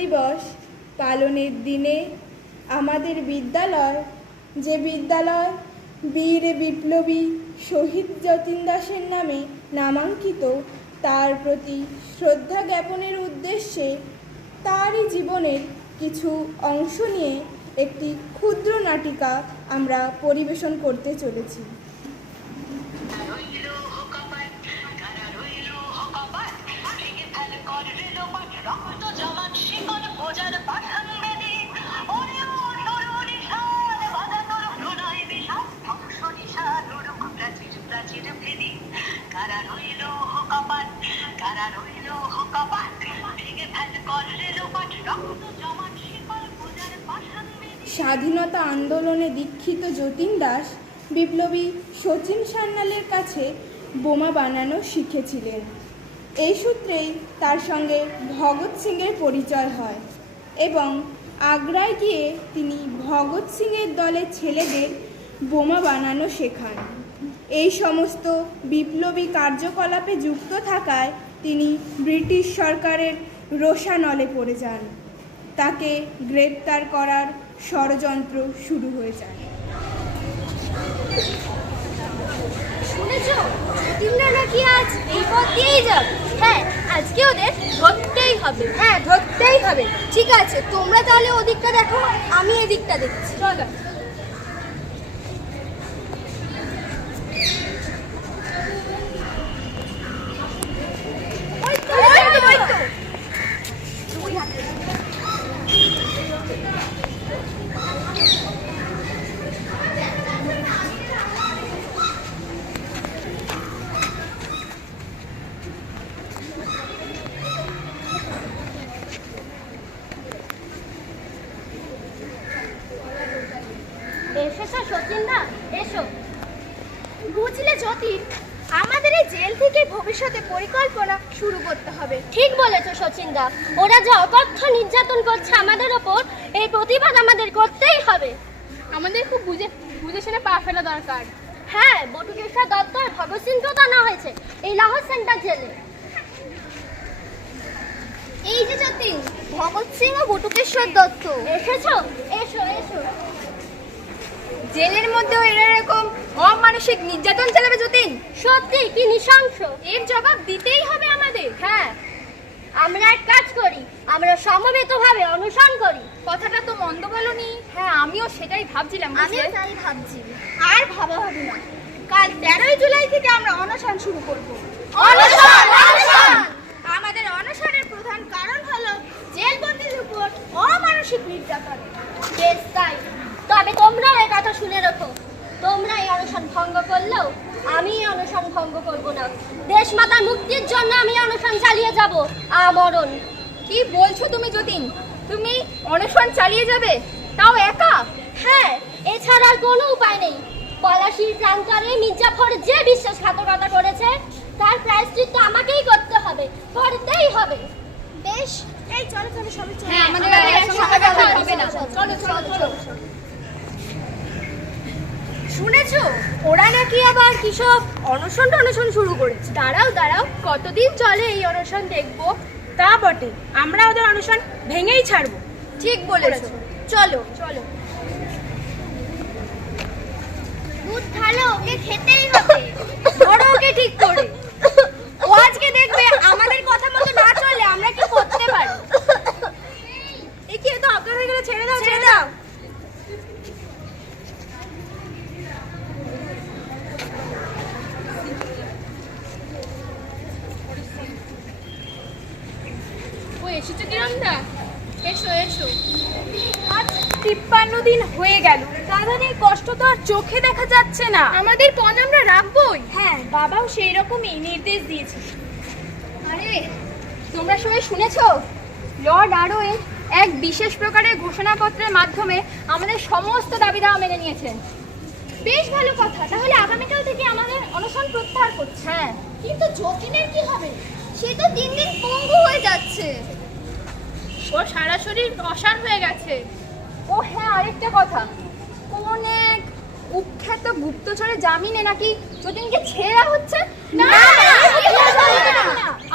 দিবস পালনের দিনে আমাদের বিদ্যালয়, যে বিদ্যালয় বীর বিপ্লবী শহীদ যতীন দাসের নামে নামাঙ্কিত, তার প্রতি শ্রদ্ধা জ্ঞাপনের উদ্দেশ্যে তারই জীবনের কিছু অংশ নিয়ে একটি ক্ষুদ্র নাটিকা আমরা পরিবেশন করতে চলেছি। স্বাধীনতা আন্দোলনে দীক্ষিত যতীন দাস বিপ্লবী শচীন সান্যালের কাছে বোমা বানানো শিখেছিলেন। এই সূত্রেই তার সঙ্গে ভগৎ সিংয়ের পরিচয় হয় এবং আগ্রায় গিয়ে তিনি ভগৎ সিংয়ের দলের ছেলেদের বোমা বানানো শেখান। এই সমস্ত বিপ্লবী কার্যকলাপে যুক্ত থাকায় তিনি ব্রিটিশ সরকারের রোষানলে পড়ে যান। তাকে গ্রেপ্তার করার ষড়যন্ত্র শুরু হয়ে যায়। শুনেছো, যতীনরা নাকি আজ এই পথ দিয়েই যাবে। হ্যাঁ, আজকে ওদের ধরতেই হবে। হ্যাঁ, ধরতেই হবে। ঠিক আছে, তোমরা তাহলে ওদিকটা দেখো, আমি এদিকটা দেখছি। চলো। এসেছো সচিনদা, এসো। বুঝলে যতীন, আমাদের এই জেল থেকে ভবিষ্যতে পরিকল্পনা শুরু করতে হবে। ঠিক বলেছো সচিনদা, ওরা যে অকথ্য নির্যাতন করছে আমাদের ওপর, এই প্রতিবাদ আমাদের করতেই হবে। আমাদের খুব বুঝে শুনে পা ফেলা দরকার। হ্যাঁ, বটুকেশ্বর দত্ত আর ভগৎ সিংকেও তো আনা হয়েছে এই লাহোর সেন্টার জেলে। এই যে যতীন, ভগৎ সিং ও বটুকেশ্বর দত্ত এসেছো। এসো এসো। জেলের মধ্যেও এরা এরকম অমানসিক নির্যাতন চালাবে যতীন? সত্যি কি নৃশংস! এর জবাব দিতেই হবে আমাদের। হ্যাঁ, আমরা এক কাজ করি, আমরা সমবেতভাবে অনশন করি। কথাটা তো মন্দ বলনি। হ্যাঁ, আমিও সেটাই ভাবছিলাম। আমিও তাই ভাবছি। আর ভাবাভাবি না, কাল 13ই জুলাই থেকে আমরা অনশন শুরু করব। অনশন! অনশন! আমাদের অনশনের প্রধান কারণ হলো জেলবন্দির উপর অমানসিক নির্যাতন। বেশ তাই, তবে তোমরা এই কথা শুনে রাখো, তোমরা এই অনশন ভঙ্গ করলেও আমি এই অনশন ভঙ্গ করব না। দেশমাতার মুক্তির জন্য আমি অনশন চালিয়ে যাব আমরণ। কি বলছো তুমি যতীন? তুমি অনশন চালিয়ে যাবে, তাও একা? হ্যাঁ, এছাড়া আর কোনো উপায় নেই। পলাশীর প্রান্তরে মির্জাফর যে বিশ্বাসঘাতকতা করেছে, তার প্রায়শ্চিত্ত আমাকেই করতে হবে, করতেই হবে। বেশ, এই চলো চলো সবাই চলো। হ্যাঁ, আমাদের একসাথে দেখা হবে না। চলো চলো চলো। শুনেছো, ওরা নাকি আবার কি সব অনশন শুরু করেছে। দাঁড়াও দাঁড়াও, কতদিন চলে এই অনশন দেখবো। তা বটে, আমরা ওদের অনশন ভেঙেই ছাড়বো। ঠিক বলেছো, চলো চলো। দুধ ঢালো, ওকে খেতেই হবে। ধরো ওকে ঠিক করে। ও আজকে দেখবে আমাদের কথা মতো না চললে আমরা কি করতে পারি। এই কি, তো আপনার হয়ে গেলে ছেড়ে দাও ছেড়ে দাও। এসেছো কিরণদা, এসো এসো। আজ 53 দিন হয়ে গেল, দাদার কষ্ট তো আর চোখে দেখা যাচ্ছে না। আমাদের পণ আমরা রাখবোই। হ্যাঁ, বাবাও সেই রকমই নির্দেশ দিয়েছে। আরে তোমরা সবাই শুনেছো, লর্ড আরওয়ে এক বিশেষ প্রকারের ঘোষণাপত্রের মাধ্যমে আমাদের সমস্ত দাবি দাওয়া মেনে নিয়েছেন। বেশ ভালো কথা, তাহলে আগামীকাল থেকে আমাদের অনশন প্রত্যাহার করছে। হ্যাঁ, কিন্তু যতীনের কি হবে? সে তো দিন দিন পঙ্গু হয়ে যাচ্ছে। ওর সারা শরীর অসাড় হয়ে গেছে। ও হ্যাঁ, আরেকটা কথা, কোন এক কুখ্যাত গুপ্তচরের জামিনে নাকি যতীনকে ছেড়া হচ্ছে। না,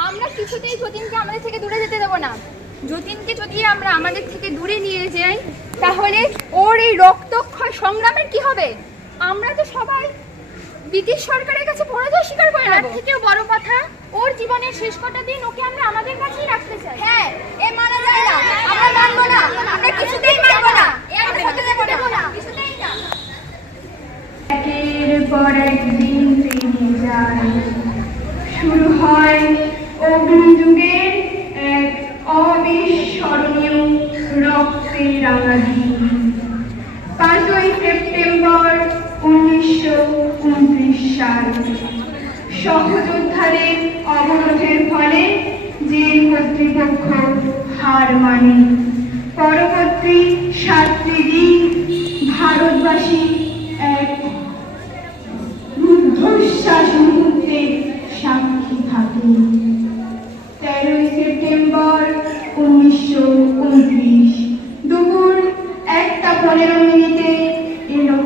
আমরা কিছুতেই যতীনকে আমাদের থেকে দূরে যেতে দেবো না। যতীনকে যদি আমরা আমাদের থেকে দূরে নিয়ে যাই, তাহলে ওর এই রক্তক্ষয় সংগ্রামের কি হবে? আমরা তো সবাই ব্রিটিশ সরকারের কাছে পরাজয় স্বীকার করে নেব। তার থেকেও বড় কথা, ওর জীবনের শেষ কটা দিন ওকে আমরা আমাদের কাছেই রাখতে চাই। হ্যাঁ, এ মানা যায় না, আমরা মানব না, আমরা কিছুতেই মানব না, এ আমরা হতে দেব না, কিছুতেই না। একের পর এক দিন পেরিয়ে যায়, শুরু হয় অগ্নিযুগের এক অবিস্মরণীয় রক্তে রাঙা দিন। 5ই সেপ্টেম্বর 1929 সাল। সহযোদ্ধাদের অবরোধের ফলে জেল কর্তৃপক্ষ হার মানে। পরবর্তী 7টি দিন ভারতবাসী এক রুদ্ধশ্বাস মুহূর্তে সাক্ষী থাকে। 13ই সেপ্টেম্বর 1929 দুপুর 1:15 এলো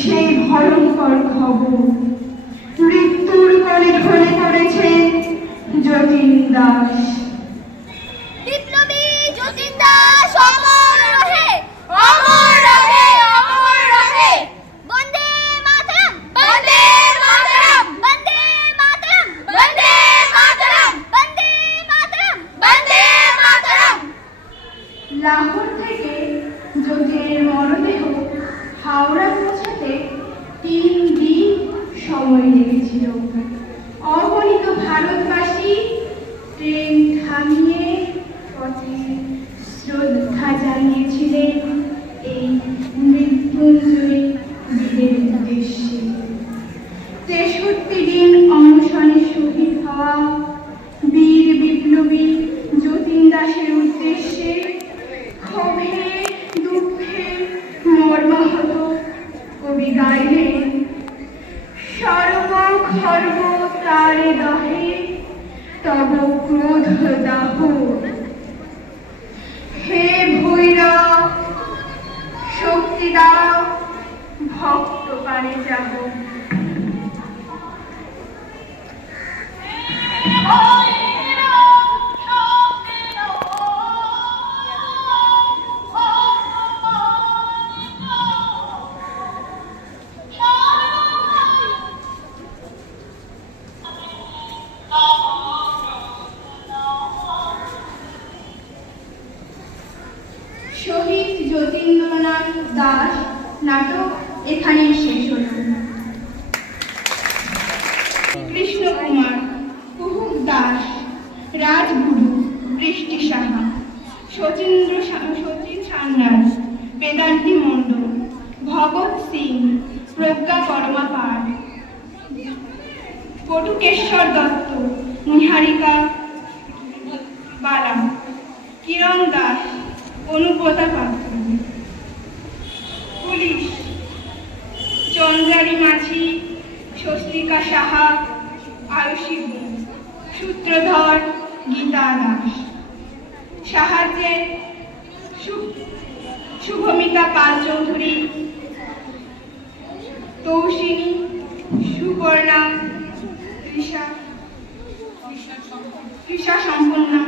সেই ভয়ঙ্কর খবর। মৃত্যুর কোলে ঢলে পড়েছেন যতীন দাস। বিপ্লবী যতীন দাস অমর রহে, অমর রহে, অমর রহে। বন্দে মাতরম, বন্দে মাতরম, বন্দে মাতরম, বন্দে মাতরম, বন্দে মাতরম, বন্দে মাতরম। লাহোর থেকে যতীনের মরদেহ হাওড়া পৌঁছাতে 3 দিন সময় লেগেছিল। অগণিত ভারতবাসী ট্রেন থামিয়ে পথে শ্রদ্ধা জানিয়েছিলেন এই মৃত্যুঞ্জয়ী বীরের উদ্দেশ্যে। 63 দিন অনশনে শহীদ হওয়া বীর বিপ্লবী যতীন দাসের উদ্দেশ্যে ক্ষোভে দুঃখে মর্মাহত কবি গাইলেন, সর্ব খর্ব তারে দহে তব ক্রোধ দাহ। হে ভৈরব শক্তি দাও, ভক্ত পারে যাব। শহীদ যতীন্দ্রনাথ দাস নাটক এখানেই শেষ হল। কৃষ্ণ কুমার, কুহুক দাস, রাজগুরু, বৃষ্টি সাহা, সচিন সান্যাল, বেদান্তি মণ্ডল, ভগৎ সিং, প্রজ্ঞা কর্মাপার, বটুকেশ্বর দত্ত, নিহারিকা বালা, কিরণ দাস, অনুব্রতা পাত্র। পুলিশ চন্দ্রানী মাঝি, স্বস্তিকা সাহা, আয়ুষী গুণ, সূত্রধর গীতা দাস। সাহায্যে শুভমিতা পাল চৌধুরী, তৌসিনী, সুপর্ণা, তৃষা সম্পন্না।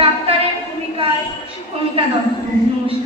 ডাক্তারের ভূমিকায় সুভমিতা দত্ত। নমস্কার।